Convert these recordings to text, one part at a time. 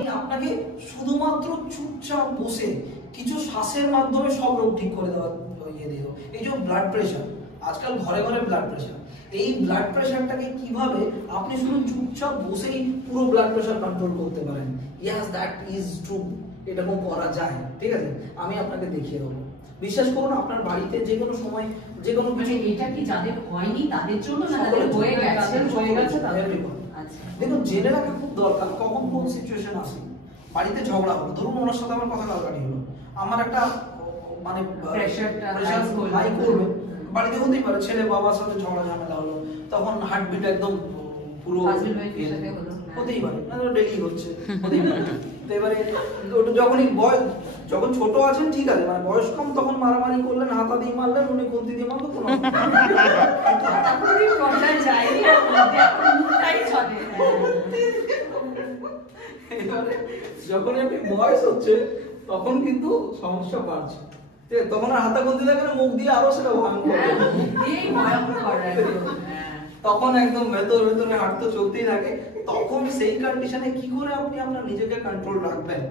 আমি আপনাকে শুধুমাত্র চুপচাপ বসে কিছু শ্বাসের মাধ্যমে সব রোগ ঠিক করে দেওয়া ইয়ে দিয়ে দেবো। এই যে ব্লাড প্রেশার, আজকাল ঘরে ঘরে ব্লাড প্রেশার, এই ব্লাড প্রেশারটাকে কিভাবে আপনি শুধু চুপচাপ বসেই পুরো ব্লাড প্রেশার কন্ট্রোল করতে পারেন। ইয়েস, দ্যাট ইজ ট্রু, এরকম করা যায়। ঠিক আছে, আমি আপনাকে দেখিয়ে দেবো। বিশ্বাস করুন, আপনার বাড়িতে যে কোনো সময় যে কোনো কিছু, এটা কি যাদের হয়নি তাদের জন্য না যাদের হয়ে গেছে তাদের জন্য? আচ্ছা, দেখুন জেনে রাখা খুব দরকার কখন কোন সিচুয়েশন আসে। বাড়িতে ঝগড়া হলো, ধরুন ওনার সাথে আমার কথা কাটাকাটি হলো, আমার একটা মানে প্রেশার হাই করবে, বাড়িতে হতেই পারে, ছেলে বাবার সাথে ঝগড়া ঝামেলা হলো, তখন হার্টবিট একদম পুরো হতেই পারে, ডেলি হচ্ছে, হতেই পারে। তো এবারে যখন ছোট আছেন ঠিক আছে, মানে বয়স কম, তখন মারামারি করলেন, হাতা দিয়ে মারলেন, উনি খুন্তি দিয়ে মারলো, কোনো এবারে যখন একটু বয়স হচ্ছে তখন কিন্তু সমস্যা বাড়ছে, ঠিক আছে? তখন আর হাতা খুন্তি দেখে না, মুখ দিয়ে আরো সেটা তখন একদম ভেতর ভেতরে হাঁটতে চলতেই থাকে। তখন সেই কন্ডিশনে কি করে আপনি আপনার নিজেকে কন্ট্রোল রাখবেন,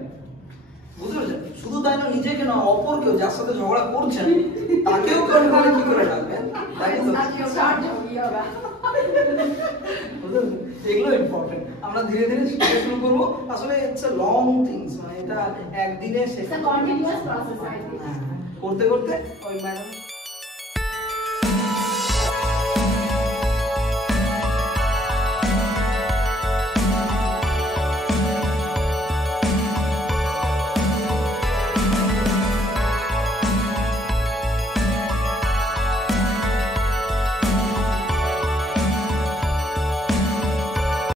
বুঝতে পেরেছেন? শুধু তাই না, নিজেকে না, অপরকেও, যার সাথে ঝগড়া করছেন তাকেও কন্ট্রোলে কি করে রাখবেন, এগুলো ইম্পর্টেন্ট। আমরা ধীরে ধীরে শিখতে শুরু করবো। আসলে ইটস আ লং থিংস, মানে এটা একদিনে শেখা, করতে করতে ওই ম্যাডাম